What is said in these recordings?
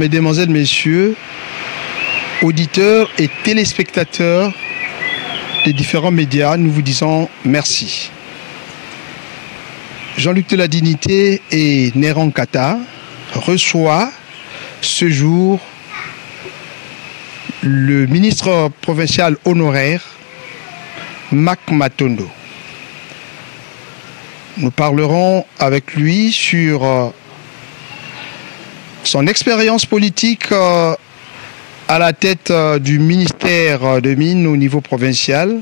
Mesdemoiselles, Messieurs, auditeurs et téléspectateurs des différents médias, nous vous disons merci. Jean-Luc de la Dignité et Néron Kata reçoit ce jour le ministre provincial honoraire Mac Matondo. Nous parlerons avec lui sur son expérience politique à la tête du ministère de Mines au niveau provincial.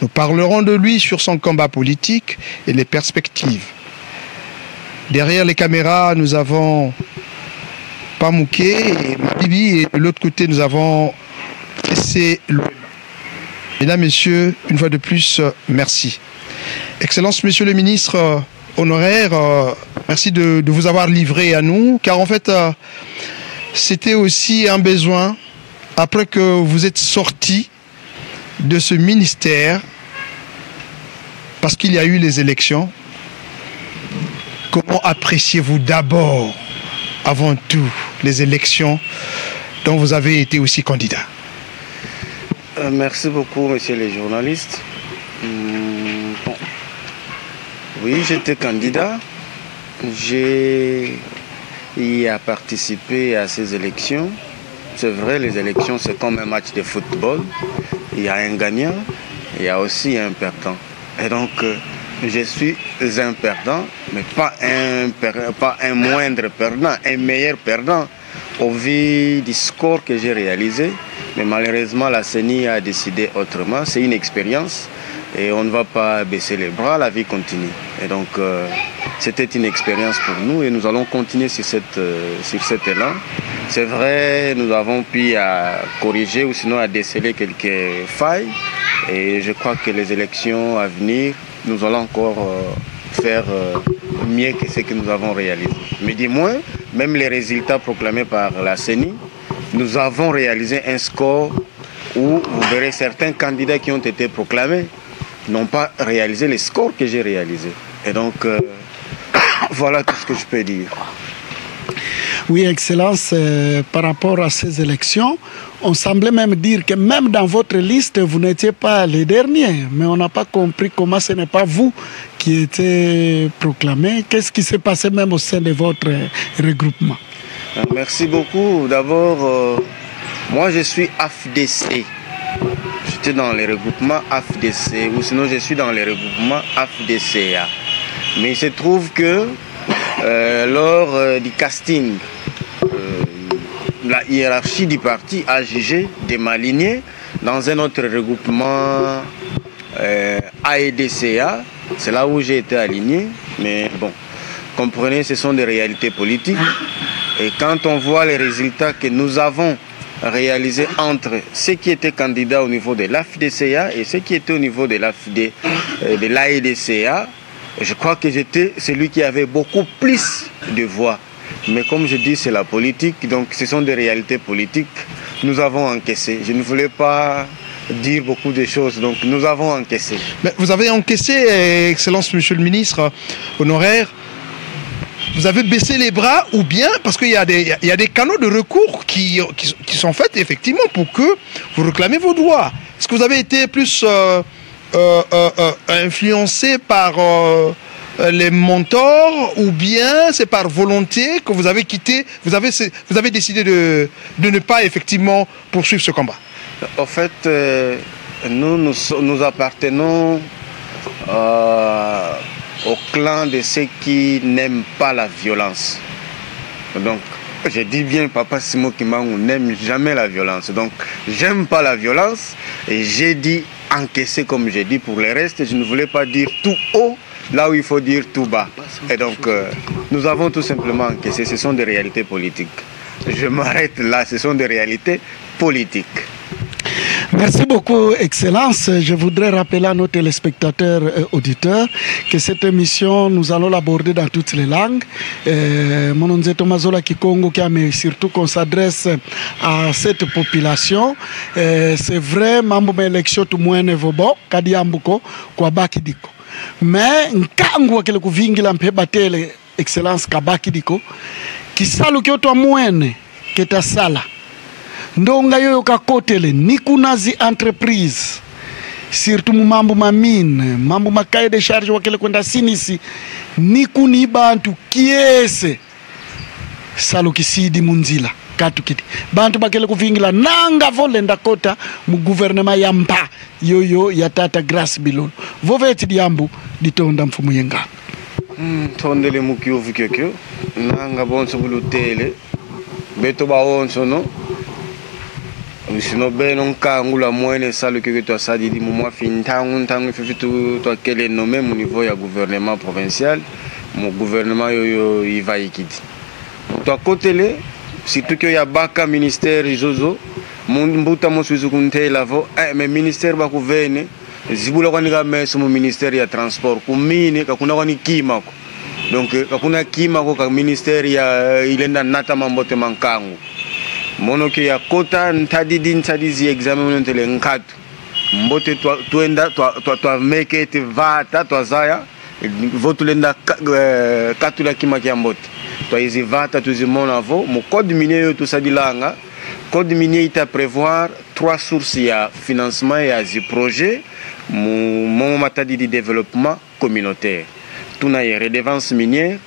Nous parlerons de lui sur son combat politique et les perspectives. Derrière les caméras, nous avons Pamouké et Mabibi, et de l'autre côté, nous avons Tessé Louema. Mesdames, Messieurs, une fois de plus, merci. Excellence, Monsieur le ministre honoraire, merci de vous avoir livré à nous, car en fait, c'était aussi un besoin, après que vous êtes sorti de ce ministère, parce qu'il y a eu les élections. Comment appréciez-vous d'abord, avant tout, les élections dont vous avez été aussi candidat? Merci beaucoup, messieurs les journalistes. Bon. Oui, j'étais candidat. J'ai participé à ces élections. C'est vrai, les élections, c'est comme un match de football. Il y a un gagnant, il y a aussi un perdant. Et donc, je suis un perdant, mais pas un moindre perdant, un meilleur perdant au vu du score que j'ai réalisé. Mais malheureusement, la CENI a décidé autrement. C'est une expérience. Et on ne va pas baisser les bras, la vie continue. Et donc, c'était une expérience pour nous et nous allons continuer sur cet élan. C'est vrai, nous avons pu corriger ou sinon à déceler quelques failles. Et je crois que les élections à venir, nous allons encore faire mieux que ce que nous avons réalisé. Mais du moins, même les résultats proclamés par la CENI, nous avons réalisé un score où vous verrez certains candidats qui ont été proclamés n'ont pas réalisé les scores que j'ai réalisés. Et donc, voilà tout ce que je peux dire. Oui, Excellence, par rapport à ces élections, on semblait même dire que même dans votre liste, vous n'étiez pas les derniers. Mais on n'a pas compris comment ce n'est pas vous qui étiez proclamé. Qu'est-ce qui s'est passé même au sein de votre regroupement? Merci beaucoup. D'abord, moi je suis AFDC. J'étais dans les regroupements AFDC, ou sinon je suis dans les regroupements AFDCA. Mais il se trouve que lors du casting, la hiérarchie du parti a jugé de m'aligner dans un autre regroupement AEDCA. C'est là où j'ai été aligné. Mais bon, comprenez, ce sont des réalités politiques. Et quand on voit les résultats que nous avons réalisé entre ceux qui étaient candidats au niveau de l'AFDCA et ceux qui étaient au niveau de l'AEDCA, je crois que j'étais celui qui avait beaucoup plus de voix. Mais comme je dis, c'est la politique, donc ce sont des réalités politiques. Nous avons encaissé. Je ne voulais pas dire beaucoup de choses, donc nous avons encaissé. Mais vous avez encaissé, Excellence, Monsieur le ministre honoraire. Vous avez baissé les bras ou bien parce qu'il y a des canaux de recours qui sont faits effectivement pour que vous réclamez vos droits. Est-ce que vous avez été plus influencé par les mentors ou bien c'est par volonté que vous avez quitté, vous avez décidé de ne pas effectivement poursuivre ce combat? En fait, nous appartenons au clan de ceux qui n'aiment pas la violence. Donc, je dis bien, Papa Simon Kimbangu n'aime jamais la violence. Donc, j'aime pas la violence et j'ai dit encaisser comme j'ai dit. Pour le reste, je ne voulais pas dire tout haut là où il faut dire tout bas. Et donc, nous avons tout simplement encaissé. Ce sont des réalités politiques. Je m'arrête là, ce sont des réalités politiques. Merci beaucoup, Excellence. Je voudrais rappeler à nos téléspectateurs et auditeurs que cette émission, nous allons l'aborder dans toutes les langues. Mononze Tomazola Kikongo, mais surtout qu'on s'adresse à cette population. C'est vrai, mambo élection tout moins nevobo, kadiambuko, kwa baki diko. Mais nkangu wakele kuvingila mpeba tele, Excellence kabaki diko, kisalu kioto mwene, keta sala. Ndonga yoyo kakotele ni kunazi entreprise surtout mambo mamine mambo makaye de charge wakele kwenda sinisi ni kuni bantu kiese salo kisidi munzila katu kiti bantu bakele kuvingila nanga volenda kota mu gouvernement ya mpa yoyo ya tata Grace Bilolo voveti diambu ditonda mfumu yenga tondele mukiovu kyokyo nanga bonso bulutele beto ba onso no sinon ben on kangula moine salo que toi ça dit moi fin tangu fifitu toi quel est nommé au niveau ya gouvernement provincial mon gouvernement yo il va ikiti toi côté le surtout que ya baka ministère Jozo mon mbuta mo suzu kunte lavo mais ministère ba kuvene zibula kwa nika meso mo ministère ya transport kumine kakuna kwa nikima ko donc kakuna kima ko ka ministère ya ilenda nata mambote mankangu monoke ya kota ntadizi examen ntele nkatu mbote twenda twa make it vata twazaya votulenda katula kima kia mbote twa izi vata tuzimona vo mo code minier yo tusadilanga code minier ita prévoir 3 sources ya financement ya zi projet mo matadi di développement communautaire tuna ya redevance minière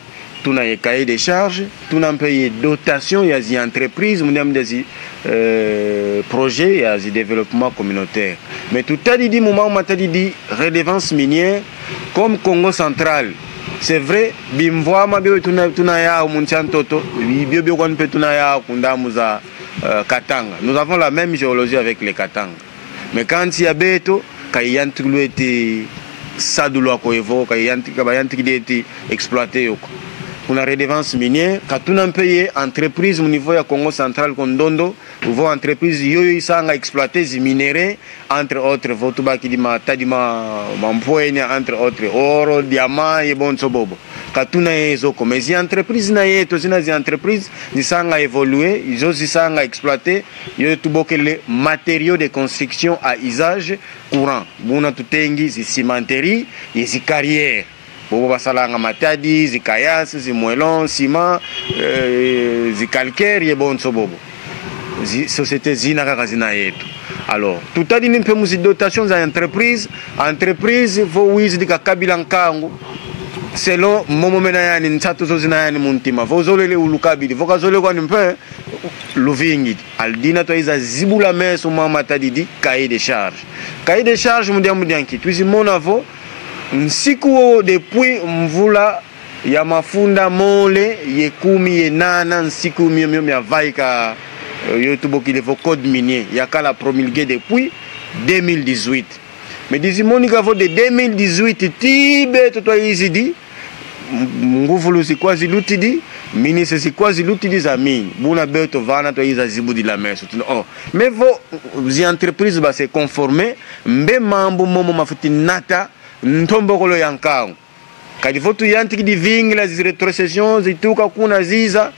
tout n'a cahier des charges, tout n'a payé dotation, il y a des entreprises, il y a des projets, il y a des développements communautaires. Mais tout a dit, moment où tu dit redevance minière, comme Congo central, c'est vrai, bimvoa mabio tunaya muntian toto, bio kon pe tunaya kunda muza Katanga. Nous avons la même géologie avec les Katanga. Mais quand il y a beto, kayantu été sadulo ko evo, kayantu été exploité yoko. Pour la redevance minière, quand on a payé entreprise au niveau du Congo central, Kondondo, ou entreprise yoyo isanga exploiter des minéraux, entre autres, votuba qui dit ma tadima mampoenya, entre autres, oro, diamant et bon sobobo. Quand on a ezoko, mais les entreprises na yeto, les entreprises isanga évoluer, ils isanga exploiter, yoyo tuboke les matériaux de construction à usage courant. Buna tutengi, c'est cimenterie, et c'est carrière. Bobo basalanga matadi, zikayas, zimoelon, ciment, zicalcaire, bon sobobo. Société zina kazina yetu. Alors, tout a dit une peu de dotation à entreprise faut wiz di kabila nkangu. Selon momo menayani ntatu zozinayani muntima. Faut zolele ulukabili, faut kazole kwa nimpe luvingi. Aldina to iza zibula meso mama matadi di cahier de charge. Cahier de charge mudianki. Tuizi monavo nsiku depuis mvula ya mafunda mole ye 10 nsiku mio ya vaika yotubo ki le code minier ya kala promulgué depuis 2018 mais disi monika vo de 2018 tibe to izidi nguvulu sikwazi lutidi ministre sikwazi lutidi za mini buna beto vana to iza zibudi la meso oh mais vo zi entreprise ba se conformer mbe mambo momo mafuti nata ntombokolo yankangu kadi votu yantiki di vingla zi retrocession zituka kuna ziza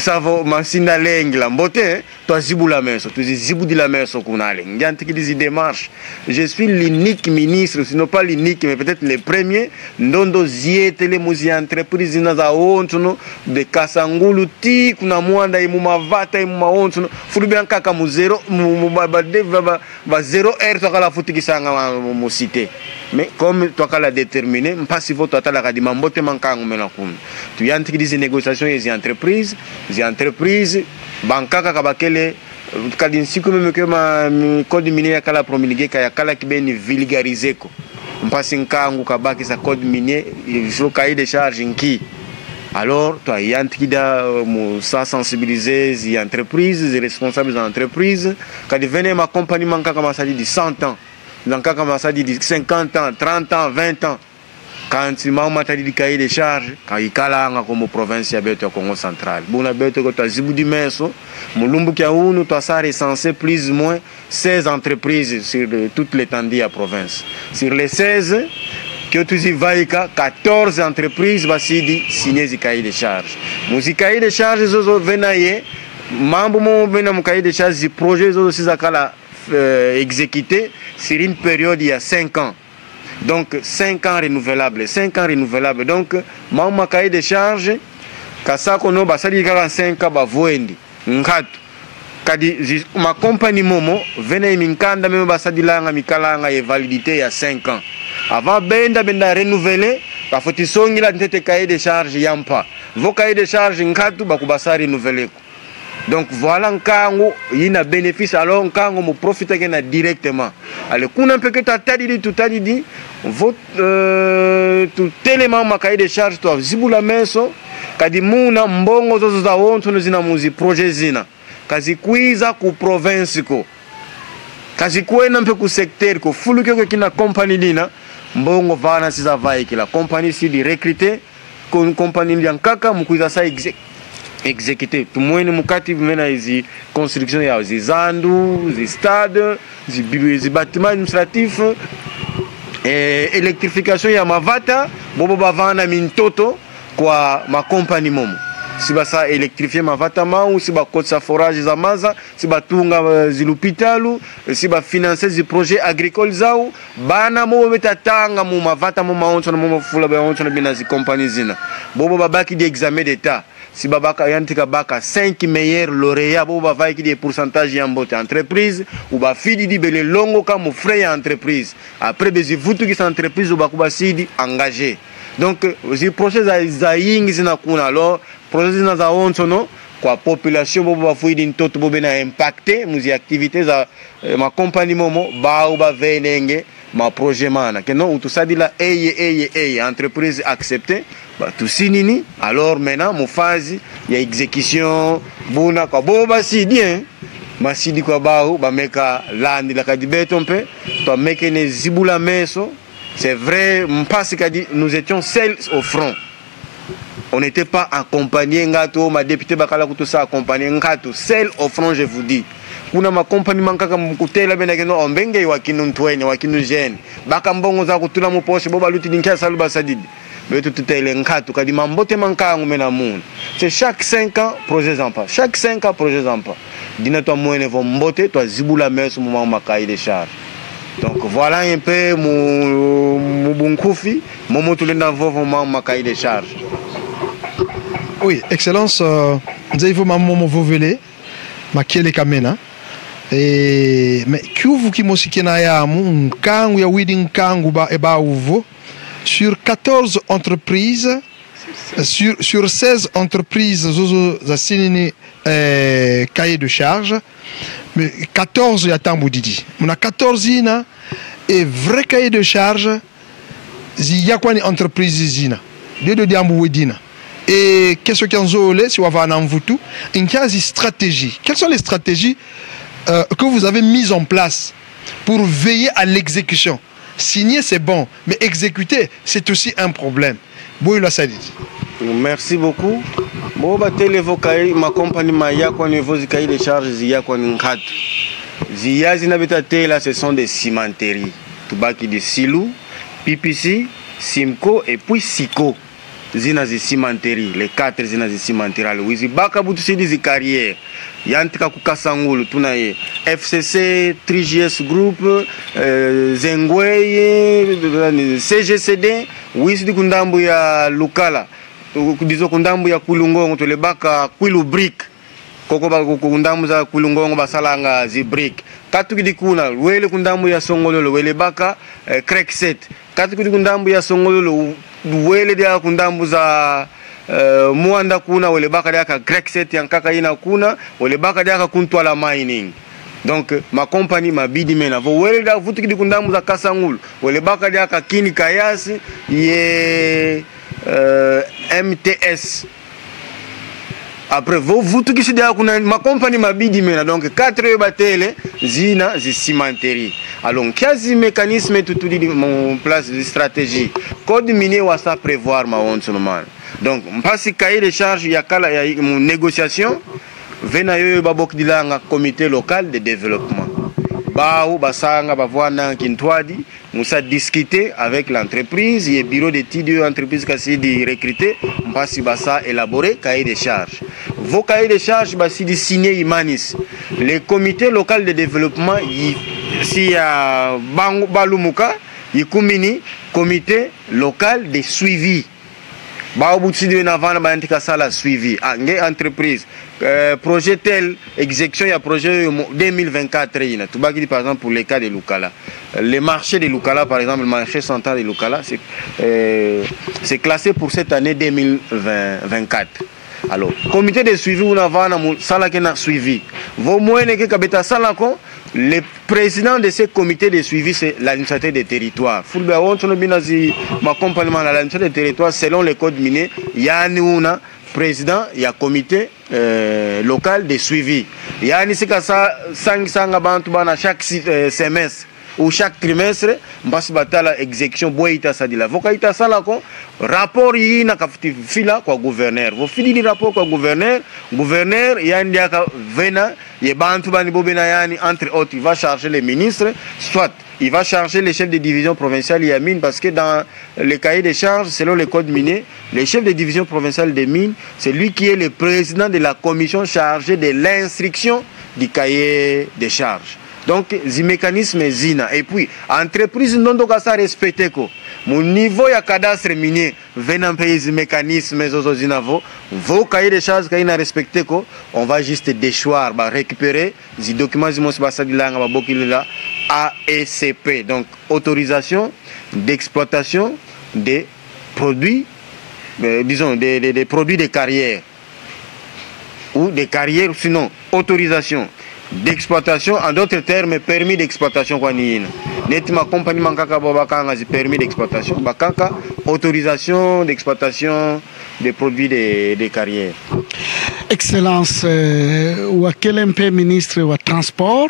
savo masinda lengla mbote to zibula meso to zibudi la meso kunale yantiki di démarche je suis l'unique ministre sinon pas l'unique mais peut-être le premier ndondo zietele muzi entreprise naza ontuno de kasangulu ti kuna mwanda imu mavata imu maontuno fulubi ankaka mu zero ba 0 heure to kala futi kisanga mu cité. Mais comme toi qu'à la déterminer, pas si vous t'attends la radima mbote mankangu menakum. Tu y a des négociations et des entreprises, bankaka kabakele kadi nsiku même que ma code minier kala promulgué kaya kala kibeni vulgariser ko mpasi nkangu kabaki sa code minier jo cahier de charge nki. Alors toi yantikida mo sa sensibiliser les entreprises, les responsables des entreprises kadi venez ma compagnie manka kama ça dit 100 ans, manka kama ça dit 50 ans, 30 ans, 20 ans. Quand il m'a dit de cahier de charge, quand il calanga comme province ya beto Congo central. Bona beto ko ta zibu di meso, mulumbu kia unu to sa recensé plus ou moins 16 entreprises sur toute l'étendue de la province. Sur les 16 que tu y vas 14 entreprises va signer des cahier de charge. Musi cahier de charge zo venaye, mambo mo vena mu cahier de charge du projet zo si zakala exécuté sur une période il y a 5 ans. Donc 5 ans renouvelables, 5 ans renouvelables. Donc ma cahier de charge kasa kono basali 45 ans ba voendi ngatu kadi ma compagnie momo vena minkanda même basadi langa mikalanga et validité ya 5 ans avant benda renouveler ba foti songi la ntete cahier de charge yampa vo cahier de charge ngatu ba kubasa renouveler. Donc voilà nkango yina bénéfice alors nkango mo profite kena directement ale kuna peke tatadi tutadi votre tout élément ma cahier de charge to zibula meso kadi muna mbongo zozo za wonto no zina muzi projet zina kazi kuiza ku province ko kazi kuena mpe ku secteur ko fuluke ko kina compagnie dina mbongo vana siza vai kila compagnie si di recruter ko compagnie yankaka mukuiza sa exécuter tout moyen mukati mena izi construction ya zizandu zi stade zi bâtiment administratif électrification ya mavata bobo bavana mintoto kwa ma compagnie momo si basa électrifier mavata mau si ba kotsa forage za maza si batunga zilupitalu si ba financer zi projet agricole zao bana mo betatanga mu mavata mo maonto na mo fula ba onto na bina zi compagnie zina bobo babaki di examen d'état si babaka yantika baka 5 meilleurs lauréats bobo bavaki qui des pourcentages ya mbote entreprise ou ba fidi di bele longo comme frais ya entreprise après bezi vutu ki entreprise ou bakuba sidi engagé. Donc les projets za yingi zina kuna alors projets zina za onto no kwa population bobo bafuidi ntoto bobe na impacté muzi activités za ma compagnie momo ba ou ba venenge ma projet mana que non tout ça dit là entreprise acceptée bah tout sinini alors maintenant mon phase il y a exécution bona kwa boba sidi masidi kwa bao ba meka landi la kadibeto mpe to meke ne zibula meso. C'est vrai, nous étions seuls au front. On n'était pas accompagnés, ma députée Bakala Kutusa accompagné, seul au front, je vous dis. Kuna ma compagnie mankaka mukutela benakeno ombenge wakinu ntweni wakinu jene baka mbongo za kutula mu poche boba luti dinkia saluba sadidi beto tutele nkatu kadi mambote mankangu mena mun. C'est chaque 5 ans projet en pas. Chaque 5 ans projet en pas. Dina to moine vo mbote to zibula meso moment ma cahier de charge. Donc voilà un peu mon bunkoufi, mon motulenda moment ma cahier de charge. Oui, Excellence, nous avons maman vovele, ma kiele kamena. Et mais kuvu ki mosikena ya mu kangu ya wedding kangu ba eba uvo sur 14 entreprises sur 16 entreprises zozo za sinini cahier de charge. Mais 14 ya tambu didi. On a 14 ina et vrai cahier de charge zi ya kwani entreprise zina. De diambu wedina. Et qu'est-ce qu'on zole si on va en vutu une quasi stratégie. Quelles sont les stratégies que vous avez mises en place pour veiller à l'exécution? Signer c'est bon, mais exécuter c'est aussi un problème. Boula Sadid. Merci beaucoup. Bon, ma compagnie Maya, quand on voit cahier de charges, Zia, quand on kat. Zia, là, ce sont des cimenteries. Toubaki de Silou, PPC, Simco et puis Siko. Zina zi cimenteries, les 4 zina zi cimenteries. Oui, baka butu sidi zi carrière. Yantika kukasangulu, tunaye FCC, 3GS Group, Zengweye, CGCD, oui, sidi kundambu ya Lukala. Dizo kundambu ya Kulungongo to lebaka Kwilu brick koko ba kundambu za Kulungongo basalanga zi brick katu kidikuna wele kundambu ya Songololo wele baka crack set katu kundambu ya Songololo wele dia kundambu za muanda kuna wale baka diaka Grexet yankaka ina kuna wale baka diaka kuntwala mining. Donc ma compagnie ma bidi mena vo wele da vutu kidi kundamu za Kasangulu wale baka diaka Kini Kayasi ye MTS. Après vous tout qui se dit ma compagnie m'a bidi mena donc 4 batele zina zi cimenterie. Alors quasi mécanisme tout dit mon place de stratégie. Code minier wa ça prévoir ma honte normal. Donc mpasi cahier de charge ya kala ya mon négociation vena yo babok dilanga comité local de développement. Baou basanga bavwana kintwadi musa discuter avec l'entreprise et bureau d'études de l'entreprise qui di recruter mpasi basa élaborer cahier de charges. Vos cahiers de charges basi di signer imanis. Le comité local de développement si ya balumuka yikumini comité local de suivi. Baou bouti de navana bantika sala suivi. Nge entreprise projet tel exécution il y a projet 2024 tout bas par exemple pour les cas de Lukala le marché de Lukala par exemple le marché central de Lukala c'est classé pour cette année 2024. Alors comité de suivi on a sala qui n'a suivi vos moyens que kabeta sala ko le président de ce comité de suivi c'est l'administrateur des territoires fulba on sono binazi ma accompagnement à l'administrateur des territoires selon les codes miniers yani una président il y a comité local de suivi yani sika sa sanga bantu bana chaque semestre ou chaque trimestre mbasi batala exécution boita sadila vokaita sala ko rapport yina kafiti fila kwa gouverneur vo fili rapport kwa gouverneur yani aka vena ye bantu bani bobena yani entre autres il va charger les ministres soit il va charger les chefs de division provinciale et mines parce que dans le cahier des charges selon le code minier le chef de division provinciale des mines c'est lui qui est le président de la commission chargée de l'instruction du cahier des charges. Donc, les mécanismes zina. Et puis, entreprise non doit ça respecter ko. Mon niveau ya cadastre minier, venant payer les mécanismes zozo zina vos cahiers de charges qu'il n'a respecté ko, on va juste déchoir, récupérer les documents zimos basa dilanga ba bokila AECP. Donc, autorisation d'exploitation des produits, disons des produits de carrière ou des carrières, sinon autorisation d'exploitation, en d'autres termes permis d'exploitation quoi ni netma compagnie mankaka babakanga permis d'exploitation bakaka autorisation d'exploitation des produits de carrière. Excellence ou quel MP ministre ou transport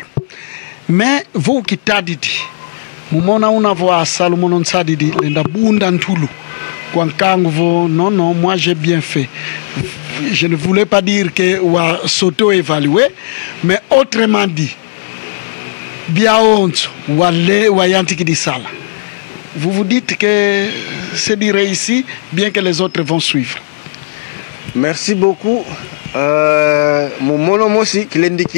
mais vous qui tadidi mumona una voix Salomon Sadidi lenda bunda ntulu kwankango non moi j'ai bien fait. Je ne voulais pas dire que wa s'auto-évaluer, mais autrement dit, bien honte, wa yanti di sala. Vous vous dites que c'est du réussi, bien que les autres vont suivre. Merci beaucoup. Mon monomosi qui l'indique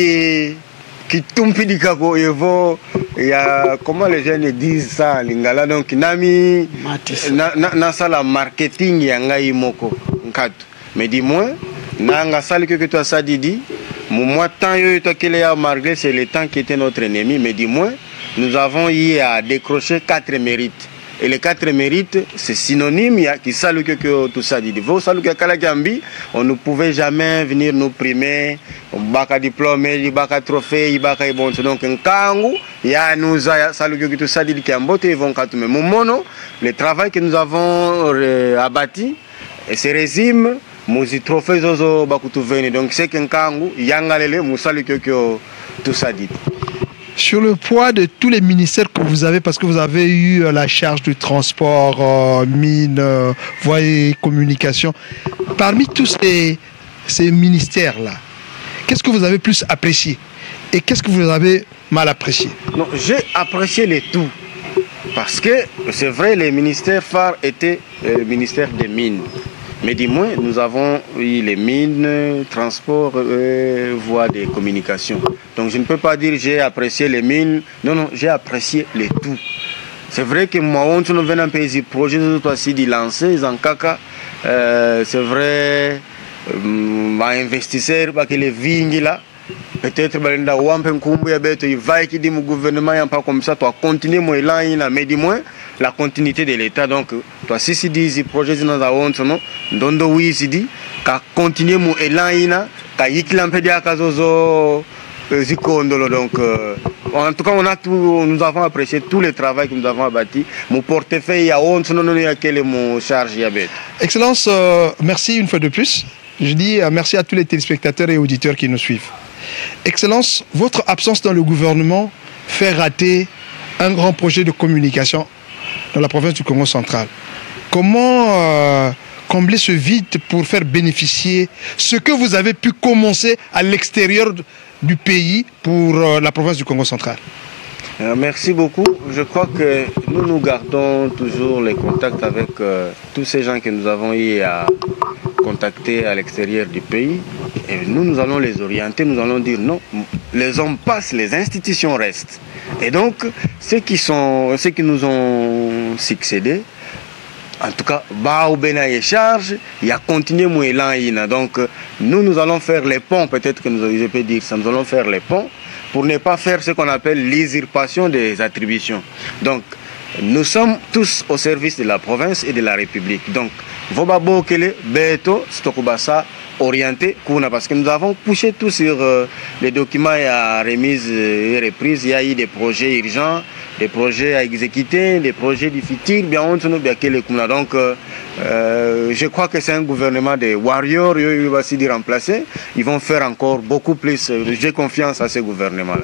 qui tumpi di kako evo ya comment les jeunes disent ça lingala donc nami na sala marketing ya ngai moko nkatu. Mais dis-moi, nanga sali que toi ça dit, moi tant yo to kele ya malgré c'est le temps qui était notre ennemi, mais dis-moi, nous avons eu à décrocher 4 mérites. Et les 4 mérites, c'est synonyme qui salut que tout ça dit. Vous salut que kala gambi, on ne pouvait jamais venir nous primer, baka diplômé, baka trophée, baka bon. Donc un kangu, ya nous a salut que tout ça dit qui ambote vont katume. Mono, le travail que nous avons abattu, et se résume muzi trophée zozo bakutu veni donc c'est qu'un kangu yangalele musali que tout ça dit. Sur le poids de tous les ministères que vous avez, parce que vous avez eu la charge du transport, mines, voies et communication, parmi tous ces ministères-là, qu'est-ce que vous avez plus apprécié et qu'est-ce que vous avez mal apprécié? Non, j'ai apprécié les tout. Parce que c'est vrai, les ministères phares étaient le ministère des mines. Mais dis-moi, nous avons eu les mines, transport, voies de communication. Donc je ne peux pas dire j'ai apprécié les mines. Non, j'ai apprécié les tout. C'est vrai que moi, on se vient un pays projet de aussi de lancer, en caca. C'est vrai, investisseurs, parce que les vignes là, peut-être balenda wampe nkumbu ya beto il va qui dit mon gouvernement y a pas comme ça toi continuer mon élan ina mais du moins la continuité de l'état donc toi si dit projet dans la honte non ndondo oui si dit ka continuer mon élan ina ka yiklampe dia kazozo zikondolo donc en tout cas nous avons apprécié tout le travail que nous avons abattu mon portefeuille ya honte non y a quel mon charge ya beto. Excellence, merci une fois de plus. Je dis merci à tous les téléspectateurs et auditeurs qui nous suivent. Excellence, votre absence dans le gouvernement fait rater un grand projet de communication dans la province du Congo central. Comment combler ce vide pour faire bénéficier ce que vous avez pu commencer à l'extérieur du pays pour la province du Congo central? Merci beaucoup. Je crois que nous gardons toujours les contacts avec tous ces gens que nous avons eu à contacter à l'extérieur du pays. Et nous allons les orienter, nous allons dire non, les hommes passent, les institutions restent. Et donc, ceux qui nous ont succédé, en tout cas, Baoubena et charge, il y a continué mon élan. Donc, nous allons faire les ponts, peut-être que je peux dire ça, nous allons faire les ponts pour ne pas faire ce qu'on appelle l'usurpation des attributions. Donc, nous sommes tous au service de la province et de la République. Donc, Vobabo Kele, Beto, Stokubasa, orienté, parce que nous avons poussé tout sur les documents à remise et reprise. Il y a eu des projets urgents, des projets à exécuter, des projets difficiles, bien on bien quel donc je crois que c'est un gouvernement de warriors, il va s'y remplacer. Ils vont faire encore beaucoup plus. J'ai confiance à ce gouvernement-là.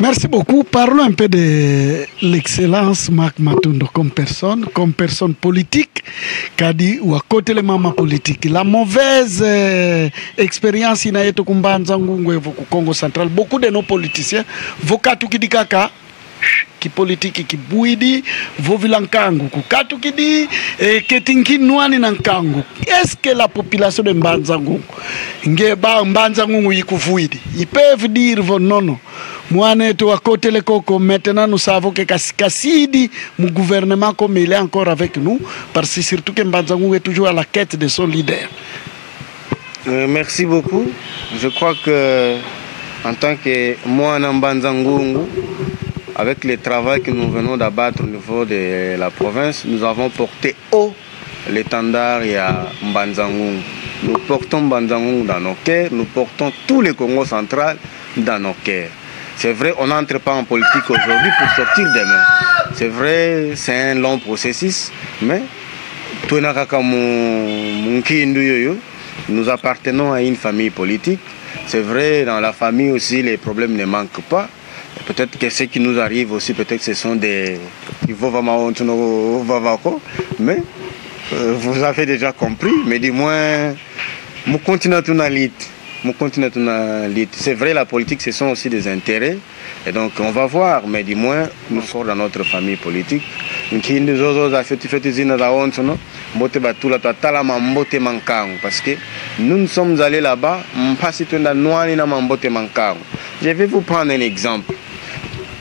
Merci beaucoup. Parlons un peu de l'excellence Marc Matundo comme personne politique, qu'a dit ou à côté les mamans politiques. La mauvaise expérience in a été au Congo central. Beaucoup de nos politiciens, vokatu kidikaka, qui politique qui bouidi, vovilankangu, kukatu kidi, ketinki nouani nankangu. Est-ce que la population de Mbanzangu, ngeba Mbanzangu yikuvuidi, ils peuvent dire non. Moi, à côté les coco, maintenant nous savons que Kassidi, mon gouvernement, comme il est encore avec nous, parce que surtout que Mbanzangu est toujours à la quête de son leader. Merci beaucoup. Je crois que, en tant que moi, Mbanzangu, avec le travail que nous venons d'abattre au niveau de la province, nous avons porté haut l'étendard à Mbanzangu. Nous portons Mbanzangu dans nos cœurs, nous portons tous les Congo central dans nos cœurs. C'est vrai, on n'entre pas en politique aujourd'hui pour sortir demain. C'est vrai, c'est un long processus, mais nous appartenons à une famille politique. C'est vrai, dans la famille aussi, les problèmes ne manquent pas. Peut-être que ce qui nous arrive aussi, peut-être ce sont des... Mais vous avez déjà compris, mais du moins, nous continuons à c'est vrai, la politique, ce sont aussi des intérêts. Et donc, on va voir, mais du moins, nous sommes dans notre famille politique. Parce que nous sommes allés là-bas, je vais vous prendre un exemple.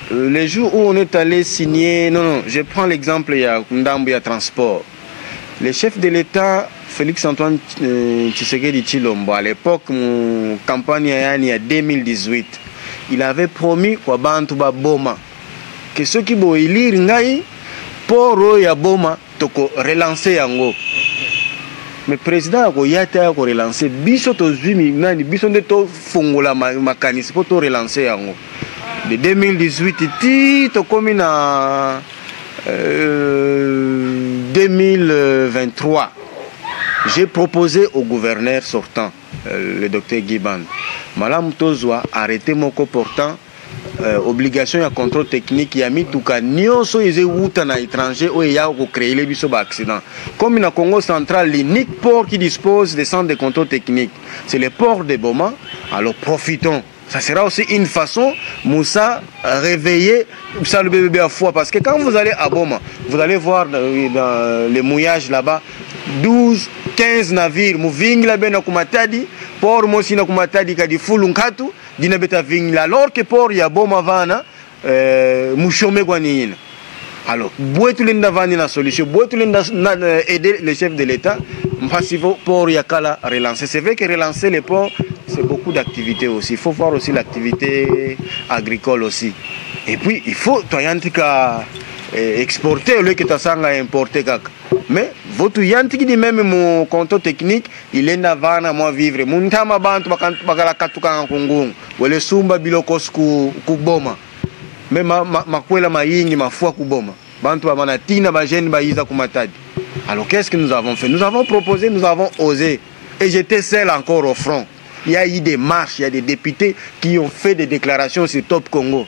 Les jours où on est allé signer, je prends l'exemple, il y a Ndambu, il y a transport. Le chef de l'État, Félix-Antoine Tshisekedi Tshilombo, à l'époque, mon campagne il y a 2018, il avait promis quoi Bantuba Boma que ceux qui vont élire Ngai pour ya Boma toko relancer yango. Mais le président a relancé biso to zumi nani biso de to fongola makanisi pour to relancer yango. De 2018 ti to comme na 2023. J'ai proposé au gouverneur sortant, le docteur Guiban, Madame Tozwa, arrêtez mon comportant, obligation à contrôle technique, il y a mis tout cas, nyoso yeze wuta na étranger, où il y a créé les biso accident. Comme in Congo central, l'unique port qui dispose des centres de contrôle technique, c'est le port de Boma, alors profitons. Ça sera aussi une façon, Moussa, réveiller ça le bébé à foi. Parce que quand vous allez à Boma, vous allez voir dans les mouillages là-bas, 12, 15 navires, Mouving la ben akumatadi, port Mosi na kumatadi kadi fulunkatu, dina beta ving la, alors que port ya Boma vana, mouchome guanine. Alors, Bouetulenda vani na solution, Bouetulenda aider le chef de l'État, Mpassivo port yakala relancer. C'est vrai que relancer les ports, c'est beaucoup d'activités aussi. Il faut voir aussi l'activité agricole aussi. Et puis, il faut, toi, exporter au lieu que tu as importer. Mais, votre yanti dit même mon compte technique, il est navana, moi vivre. Mon tama bantu bakala katuka nkungung. Wele sumba bilokos kuboma. Mais ma kwela mayingi mafua kuboma. Bantu ba manatina ba jeune ba iza kumatadi. Alors qu'est-ce que nous avons fait? Nous avons proposé, nous avons osé. Et j'étais seul encore au front. Il y a eu des marches, il y a des députés qui ont fait des déclarations sur Top Congo.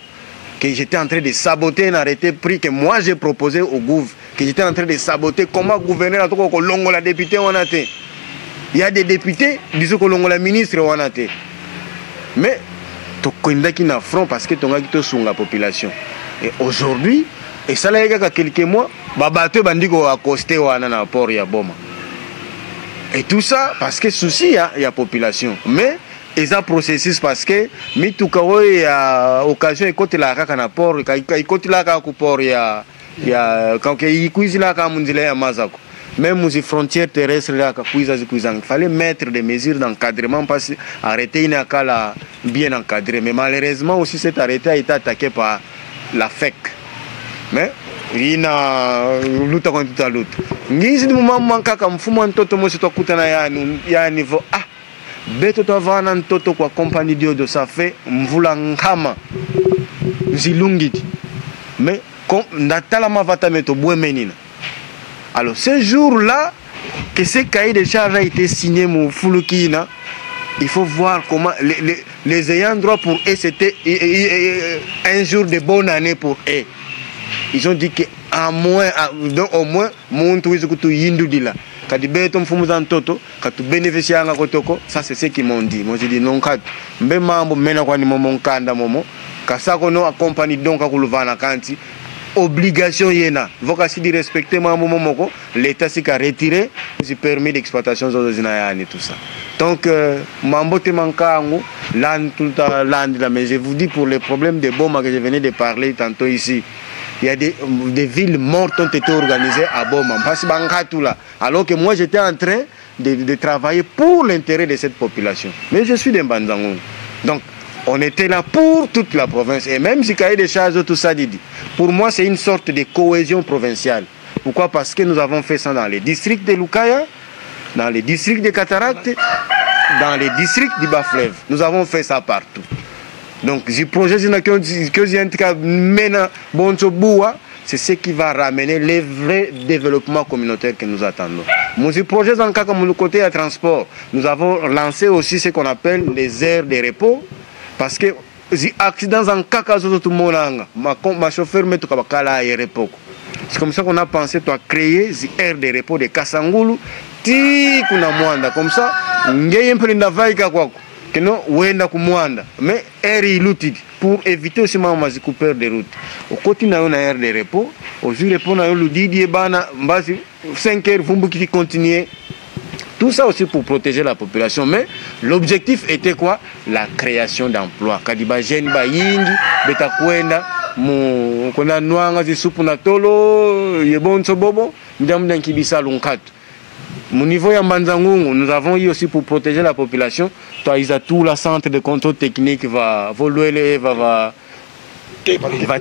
Que j'étais en train de saboter un arrêté pris que moi j'ai proposé au gouv. Que j'étais en train de saboter comment gouverner la Longo la député on a été. Il y a des députés, disons que Longo la ministre on a été. Mais tu connais qui n'a front parce que tu as quitté sur la population. Et aujourd'hui, et ça là il y a quelques mois, babato bandiko accosté wana na port ya boma. Et tout ça parce que souci il y a population. Mais ils ont processus parce que mitukawo ya occasion écoute la kaka na port écoute la kaka ku port ya quand que kuizi la kaka munzile ya mazako. Même aux frontières terrestres là kuiza zikuizang. Il fallait mettre des mesures d'encadrement parce arrêter une akala bien encadré. Mais malheureusement aussi cet arrêté a été attaqué par la FEC. Mais il a lutte contre lutte. Ngizi ni mama kaka mfumo ntoto mosi tokutana ya niveau A. Beto tavana ntoto kwa compagnie de ça fait mvula nkama zilungiti. Mais natala mavata meto bwemenina. Alors ce jour-là que ce cahier de charge a été signé mon Fulukina, il faut voir comment les ayants droit pour eux c'était un jour de bonne année pour eux. Ils ont dit que au moins mon tuizukutu yindudila. Kadi beto mfumuza ntoto katu bénéficier nga kotoko, ça c'est ce qu'ils m'ont dit. Moi j'ai dit non kat mbe mambo mena kwa ni momo nkanda momo kasako no accompagner donc akuluvana kanti obligation yena vocation de respecter mambo momoko l'état s'est retiré si permis d'exploitation zozo zinayani tout ça. Donc mambo te mankango land tout land là, mais je vous dis pour les problèmes de Boma que je venais de parler tantôt ici. Il y a des villes mortes ont été organisées à Boma, alors que moi j'étais en train de travailler pour l'intérêt de cette population. Mais je suis d'un Banzangoum. Donc on était là pour toute la province. Et même si cahier des charges, tout ça dit, pour moi c'est une sorte de cohésion provinciale. Pourquoi? Parce que nous avons fait ça dans les districts de Lukaya, dans les districts de Cataracte, dans les districts du Bas-Fleuve. Nous avons fait ça partout. Donc, ce projet c'est ce qui va ramener les vrais développements communautaires que nous attendons. Mon projet dans le côté à transport, nous avons lancé aussi ce qu'on appelle les aires de repos, parce que les accidents en caca tout le monde, ma chauffeur met tout à repos. C'est comme ça qu'on a pensé à créer des aires de repos de Kasangulu, comme ça, que non wenda kumwanda mais air ilutid pour éviter aussi ma coupure de route au côté na une aire de repos au jour repos na le didi bana mbasi 5 heures vumbu qui continuer tout ça aussi pour protéger la population. Mais l'objectif était quoi? La création d'emplois. Kadiba jeune ba yingi beta kwenda mu kona nwanga zisupu na tolo yebonso bobo ndamda nkibisa lunkatu. Au niveau de Mbanzangungu, nous avons eu aussi pour protéger la population. Tout le centre de contrôle technique va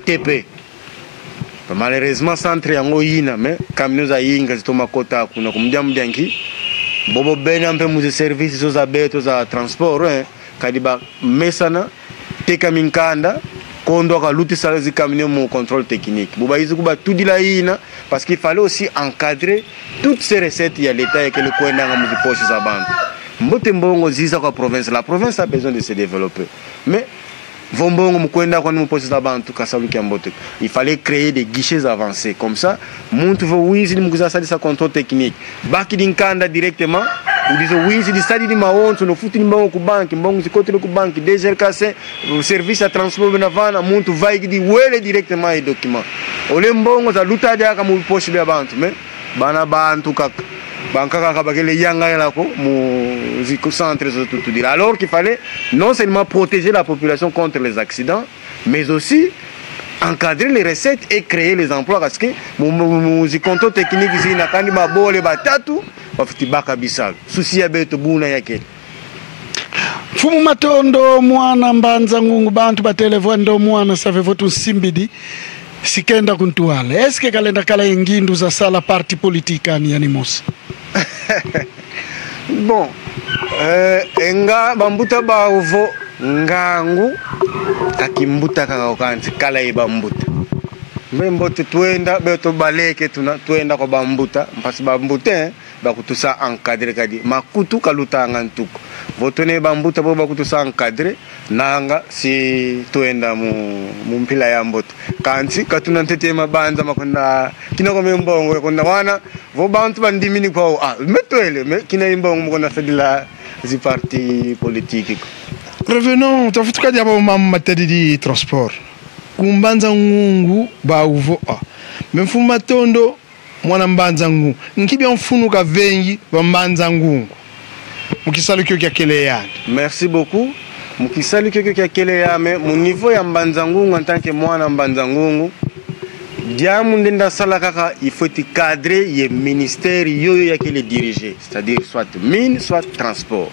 TP. Malheureusement, le centre est en Ina, mais comme nous avons dit, nous avons dit bobo ben un peu de services aux abeilles, aux transports, kadiba mesana teka minkanda kondo ka luti salazi camion mon contrôle technique. Boba izukuba tout dit la ina parce qu'il fallait aussi encadrer toutes ces recettes il y a l'état et que le coin dans les poches sa banque. Mbote mbongo ziza kwa province, la province a besoin de se développer. Mais vombongo mkwenda kwa poche sa banque kasalu kiambote. Il fallait créer des guichets avancés comme ça, monte vo wizi ni mkuza sa contrôle technique. Baki dinkanda directement ou disons oui, c'est des stades de Mahon, on fout une banque au banque, une banque côté de banque, des RKC, le service à transport benavana, monte va qui dit où est directement les documents. On les mbongo za luta dia kama poche de banque, mais bana bantu kak banka kaka bakele yanga la ko mu ziko centre tout dire. Alors qu'il fallait non seulement protéger la population contre les accidents, mais aussi encadrer les recettes et créer les emplois parce que mon compte technique ici na kandi mabole batatu bafiti baka bisal souci ya beto buna yake. Fumu matondo mwana mbanza ngungu bantu batelevo ndo mwana savevo tunsimbidi sikenda kuntuale. Eske kalenda kala yengindu za sala parti politika ni animos? Bon, enga bambuta ba ovo ngangu akimbuta kakaokanzi kala ibambuta. Mbembote tuenda beto baleke tuenda kwa bambuta mpasi bambute bakutusa encadré kadi makutu kaluta ngantuko. Votone bambuta bo bakutusa encadré nanga si tuenda mu mpila ya mboto. Kansi katuna ntete mabanza makunda kina kwa mbongo kunda wana vo bantu bandimini kwa metwele kina mbongo mukona fedila zi parti politique. Revenons tafutuka diabo matadi di transport. Kumbanza ngungu ba uvo memfuma tondo mwana mbanza ngungu nkibya mfunuka vengi ba mbanza ngungu mukisalu kyo kya kele ya. Merci beaucoup. Mukisalu kyo kya kele ya me mu niveau ya mbanza ngungu en tant que mwana mbanza ngungu dia mundenda sala kaka il faut y cadrer ye ministère yoyo ya kele diriger, c'est-à-dire soit mine soit transport.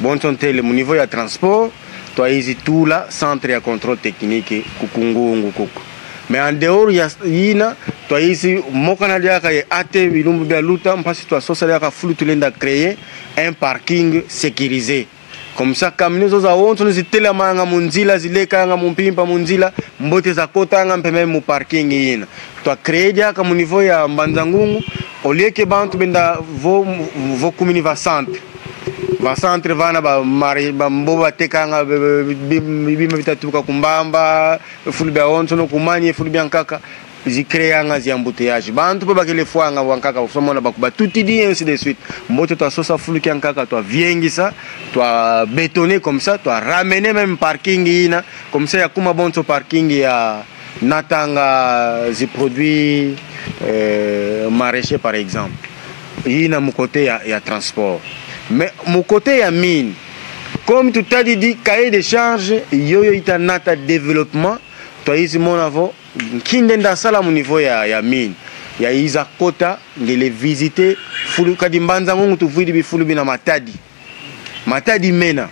Bon tontel mu niveau ya transport toi ici tout là centre ya contrôle technique kukungungu kuku. Mais en dehors ya yina toi ici mokana dia ka ate bilumbu bia luta mpasi toi sosa ka flou tulenda créer un parking sécurisé. Comme ça kamine zo za wonto nzitela manga munzila zileka nga mumpimpa munzila mbote za kota nga mpeme mu parking yina. Toi créer dia ka mu niveau ya mbanza ngungu au lieu que bantu benda vo commune va centre. Va centre vana ba mari ba mboba tekanga bima bitatuka kumbamba fulbia onso no kumanye fulbia nkaka zikreanga ziambuteyage bantu pe bakele fuanga wankaka usomona bakuba tuti di ainsi de suite mbote to sosa fuluki nkaka to viengisa to bétonner comme ça to ramener même parking ina comme ça ya kuma bonto parking ya natanga zi produits maraîchers par exemple ina mu côté ya transport. Mais mon côté à mine, comme tu t'as dit, cahier de charges, yoyo itanata développement, toi ici mon avons, kindenda sala mon niveau ya mine, ya isa kota de les visiter, fulu kadimbanza ngongu tu fulu bi fulu bina matadi mena.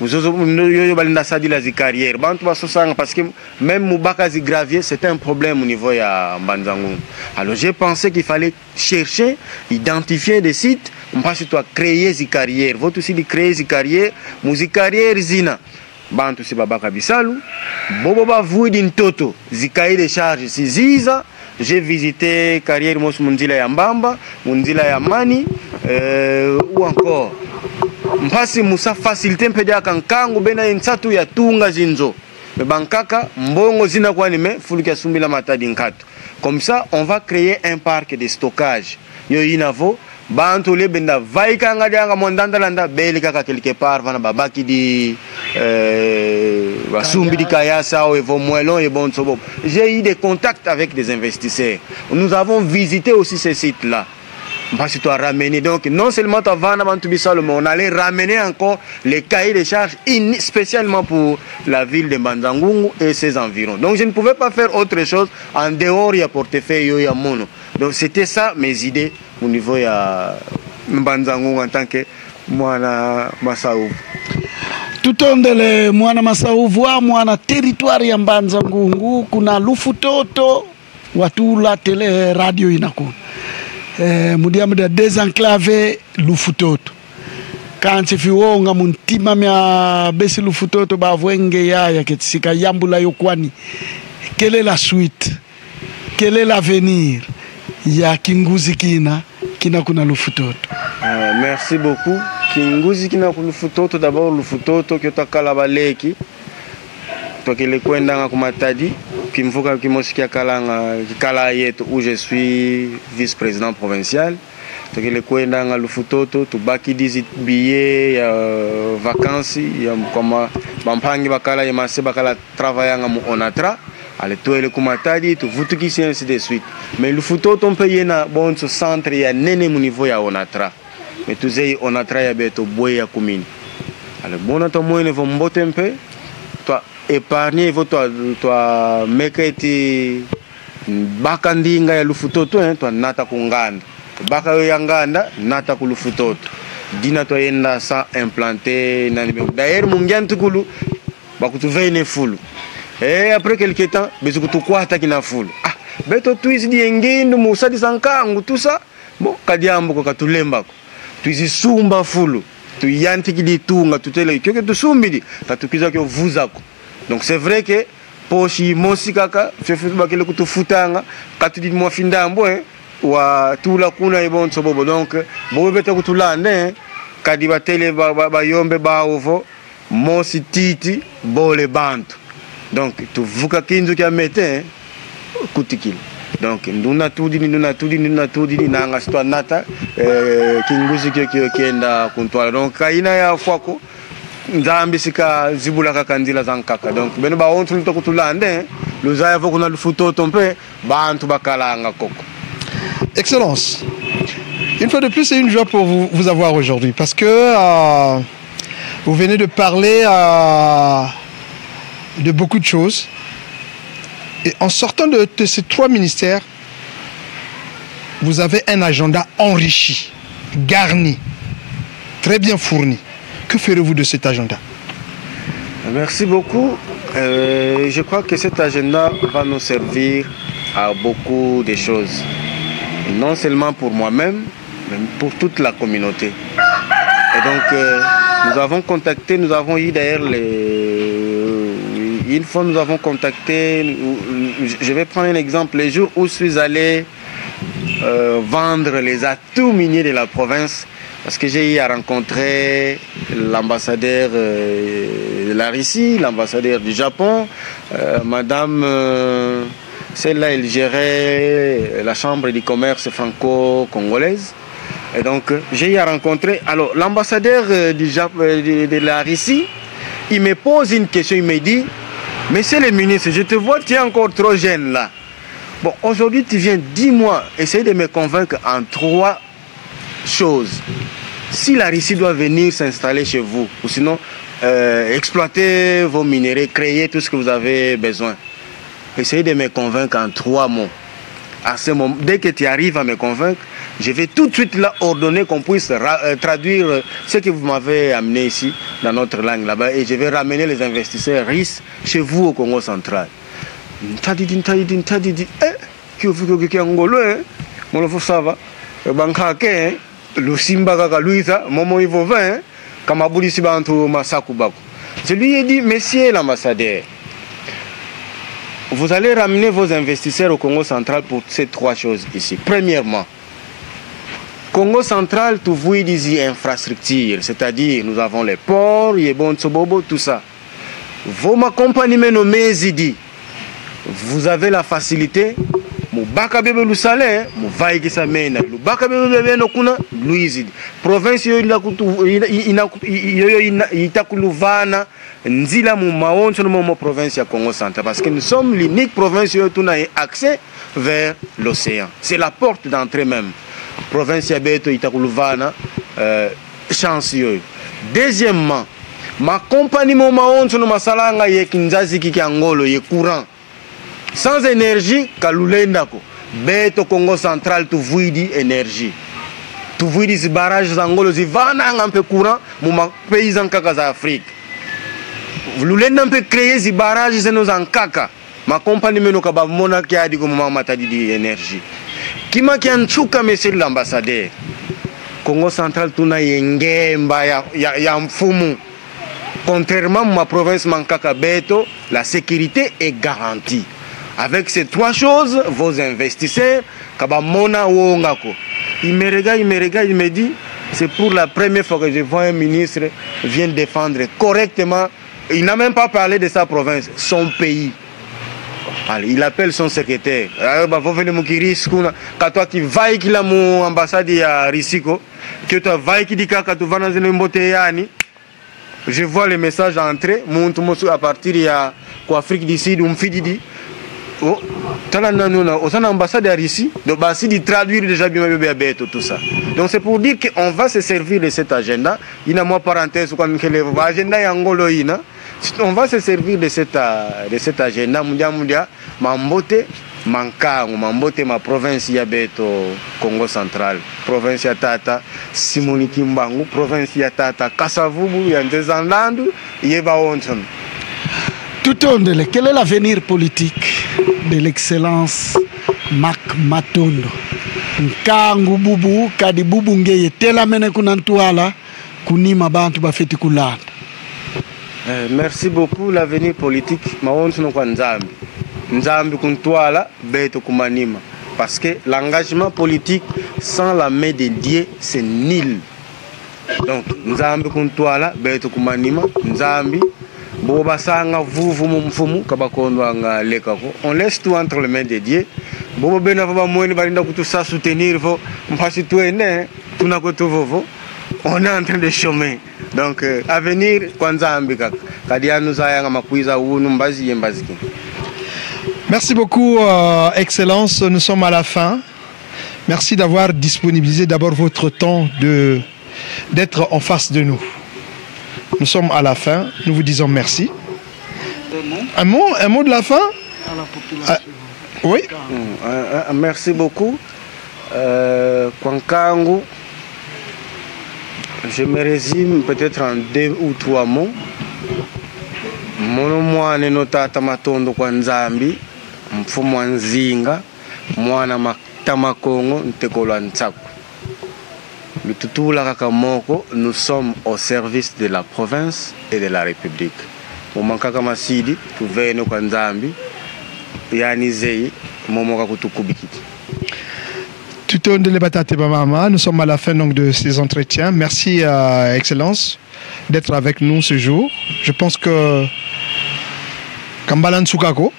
Vous yoyo balinda sadi la zi carrière, bantu basosanga parce que même mubaka zi gravier c'est un problème au niveau ya mbanzangu. Alors j'ai pensé qu'il fallait chercher, identifier des sites. On passe toi créer des carrières. Votre aussi de créer des carrières. Musique carrière zina. Bantu si babaka bisalu. Boboba vous din toto. Zikaye de charge si ziza. J'ai visité carrière mos mundila ya mbamba, mundila ya mani, ou encore. Mpasi musa facilité mpedia kankangu bena insatu ya tunga zinzo. Me bankaka mbongo zina kwa nime fuluki ya sumbila matadi nkatu. Comme ça, on va créer un parc de stockage. Yo inavo. Bantu le benda vaika ngadianga mondanda landa beli kaka quelque part vana babaki di basumbi di kayasa ou evo moelon et bon sobo. J'ai eu des contacts avec des investisseurs. Nous avons visité aussi ces sites là. Parce que tu as ramené donc non seulement tu as vana bantu bisalo mais on allait ramener encore les cahiers de charges spécialement pour la ville de Mbanzangungu et ses environs. Donc je ne pouvais pas faire autre chose en dehors ya portefeuille yo ya mono. Donc c'était ça mes idées au niveau ya Mbanzangungu en tant que mwana Masauvu. Tout ondele mwana Masauvu wa mwana territoire ya Mbanzangungu kuna lufutoto watula tele radio inakuna. Mudiamu da désenclavé lufutoto. Quand tu fais on a mon tima mia besi lufutoto ba vwenge ya ketisika yambula yokwani. Quelle est la suite? Quel est l'avenir? Ya Kinguzi kina kuna lufutoto. Merci beaucoup. Kinguzi kina lufutoto d'abord lufutoto kyo takala baleki. Tokele kwenda kumatadi kimvuka kimosikia kalanga kala yetu où je suis vice-président provincial. Tokele kwenda nga lufutoto tubaki dizit billet ya vacances ya kama bampangi bakala ya mase bakala travailler mu onatra ale toele kumatadi tu vutukisi ainsi de suite. Mais lufutoto on peut yena bon ce centre ya nene mu niveau ya onatra. Mais tuzei onatra ya beto boye ya kumini. Ale bona to moine vo mbote mpe toi épargner toi meketi bakandinga ya lufutoto toi nata kunganda baka yo yanganda nata ku lufutoto dina to yenda sa implanté nani be d'ailleurs mungian tukulu bakutu veine fulu et après quelque temps bezukutu kwata kina fulu ah beto twisi di engindu musadi sankangu tout ça bon kadiambo ko katulemba ko twisi sumba fulu tu yanti kidi tunga tutele kyo tu sumbidi tatukiza kyo vuzako donc c'est vrai que poshi mosi kaka fefu bakele kutu futanga katudi mo findambo wa tula kuna ibon sobobo donc bo beta kutulande kadi batele ba yombe ba ovo mosi titi bole bantu donc tu vuka kinzo kya mete kutikil donc nduna tudi nanga sto nata kinguzi kyo kenda kuntwala donc kaina ya fwako nzambi sika zibula kakandila zankaka donc beno ba ontu to kutulande luzaya foko na lufuto tompe bantu bakalanga koko. Excellence, une fois de plus, c'est une joie pour vous avoir aujourd'hui parce que vous venez de parler de beaucoup de choses. Et en sortant de ces 3 ministères, vous avez un agenda enrichi, garni, très bien fourni. Que ferez-vous de cet agenda? Merci beaucoup. Je crois que cet agenda va nous servir à beaucoup de choses. Non seulement pour moi-même, mais pour toute la communauté. Et donc, nous avons contacté, nous avons eu d'ailleurs une fois nous avons contacté, je vais prendre un exemple, les jours où je suis allé vendre les atouts miniers de la province, parce que j'ai eu à rencontrer l'ambassadeur de la Russie, l'ambassadeur du Japon, madame... Celle-là, elle gérait la chambre du commerce franco-congolaise. Et donc, j'ai eu à rencontrer... Alors, l'ambassadeur de la Russie, il me pose une question, il me dit, « Monsieur le ministre, je te vois, tu es encore trop jeune là. Bon, aujourd'hui, tu viens, dis-moi, essaye de me convaincre en 3 choses. Si la Russie doit venir s'installer chez vous, ou sinon, exploiter vos minéraux, créer tout ce que vous avez besoin. Essayez de me convaincre en 3 mots. À ce moment, dès que tu arrives à me convaincre, je vais tout de suite là ordonner qu'on puisse traduire ce que vous m'avez amené ici dans notre langue là-bas et je vais ramener les investisseurs russes chez vous au Congo central. Tadidi, qui angolo, mon ça va. Bankake, le simba kaka luisa, momo ivovin, kamabuli sibantu masakubako. Je lui ai dit, monsieur l'ambassadeur, vous allez ramener vos investisseurs au Congo central pour ces 3 choses ici. Premièrement, Congo central, tout vous dit infrastructure, c'est-à-dire nous avons les ports, Yebon Tsobobo, tout ça. Vous m'accompagnez nommé Zidi. Vous avez la facilité. Mubaka bebe lusale, muvayi kisa mena. Lubaka bebe no kuna Louisidi. Province itakuluvana nzila mu maoncho no mo province ya Congo central parce que nous sommes l'unique province où on a accès vers l'océan. C'est la porte d'entrée même. Province ya beto itakuluvana chance yo. Deuxièmement, ma compagnie mo maoncho no masalanga ye kinzazi ki angolo ye courant. Sans énergie, Kalulendako, Beto Congo central, tu vuidi énergie. Tu vuidi ces barrages angolo, si vana un peu courant, mon pays en kaka Afrique. Lulenda peut créer ces barrages, c'est nos en kaka. Ma compagnie meno kaba mona qui a dit comme maman t'a dit énergie. Qui m'a qui en chouka monsieur l'ambassadeur. Congo central, tu na yengemba ya mfumu. Contrairement à ma province Mankaka Beto, la sécurité est garantie. Avec ces 3 choses, vos investisseurs, Kabamona Wongako, il me regarde, il me dit, c'est pour la première fois que je vois un ministre vient défendre correctement. Il n'a même pas parlé de sa province, son pays. Allez, il appelle son secrétaire. Quand toi tu vas qu'il a mon ambassade à Risiko, que tu vas qu'il dit que tu vas dans une embouteillage. Je vois les messages entrer, à partir de l'Afrique du Sud, oh, au sein de l'ambassade à Russie, donc de traduire déjà bien tout ça. Donc c'est pour dire qu'on va se servir de cet agenda. Il y a moi parenthèse quand l'agenda est angoloïna. On va se servir de cet agenda mondial, Mambote, mankangu mambote ma province ya beto Congo Central, province ya tata Simoni Kimbangu, province ya tata Kasavubu ya Ndezanlandu yeba onton. Tout ondele, quel est l'avenir politique de l'excellence Mac Matondo? Nkangu bubu kadi bubu ngeye tela mene kunantuala kunima bantu bafeti kulanda. Merci beaucoup. L'avenir politique maonto kwa Nzambi. Nzambi kuntwala beto kumanima. Parce que l'engagement politique sans la main de Dieu c'est nul. Donc Nzambi kuntwala beto kumanima. Nzambi boba sanga vuvu mumfumu kabakondo nga lekako. On laisse tout entre les mains de Dieu. Bobo bena va moine balinda kutusa soutenir vo mpasi tuene tunakotovo. On est en train de chômer. Donc, avenir, merci beaucoup, Excellence. Nous sommes à la fin. Merci d'avoir disponibilisé d'abord votre temps d'être en face de nous. Nous sommes à la fin. Nous vous disons merci. Un mot de la fin? À la population. Oui. Merci beaucoup. Kwankangu. Je me résume peut-être en 2 ou 3 mots. Mono mwane no tata Matondo kwa Nzambi, mfumo nzinga, mwana matama Kongo, ntekolwa ntsaku. Lututula kakamoko, nous sommes au service de la province et de la République. Momankaka masidi, tuvene kwa Nzambi, yani zei, momoka kutukubikiti. Nous sommes à la fin donc de ces entretiens. Merci à Excellence d'être avec nous ce jour. Je pense que Kambalan Tsukako,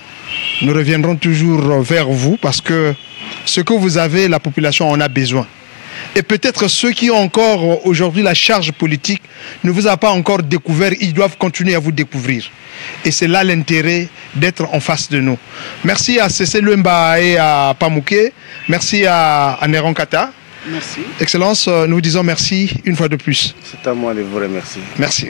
nous reviendrons toujours vers vous parce que ce que vous avez, la population en a besoin. Et peut-être ceux qui ont encore aujourd'hui la charge politique ne vous ont pas encore découvert, ils doivent continuer à vous découvrir. Et c'est là l'intérêt d'être en face de nous. Merci à Cécile Luemba et à Pamouké. Merci à Néron Kata. Merci. Excellence, nous vous disons merci une fois de plus. C'est à moi de vous remercier. Merci.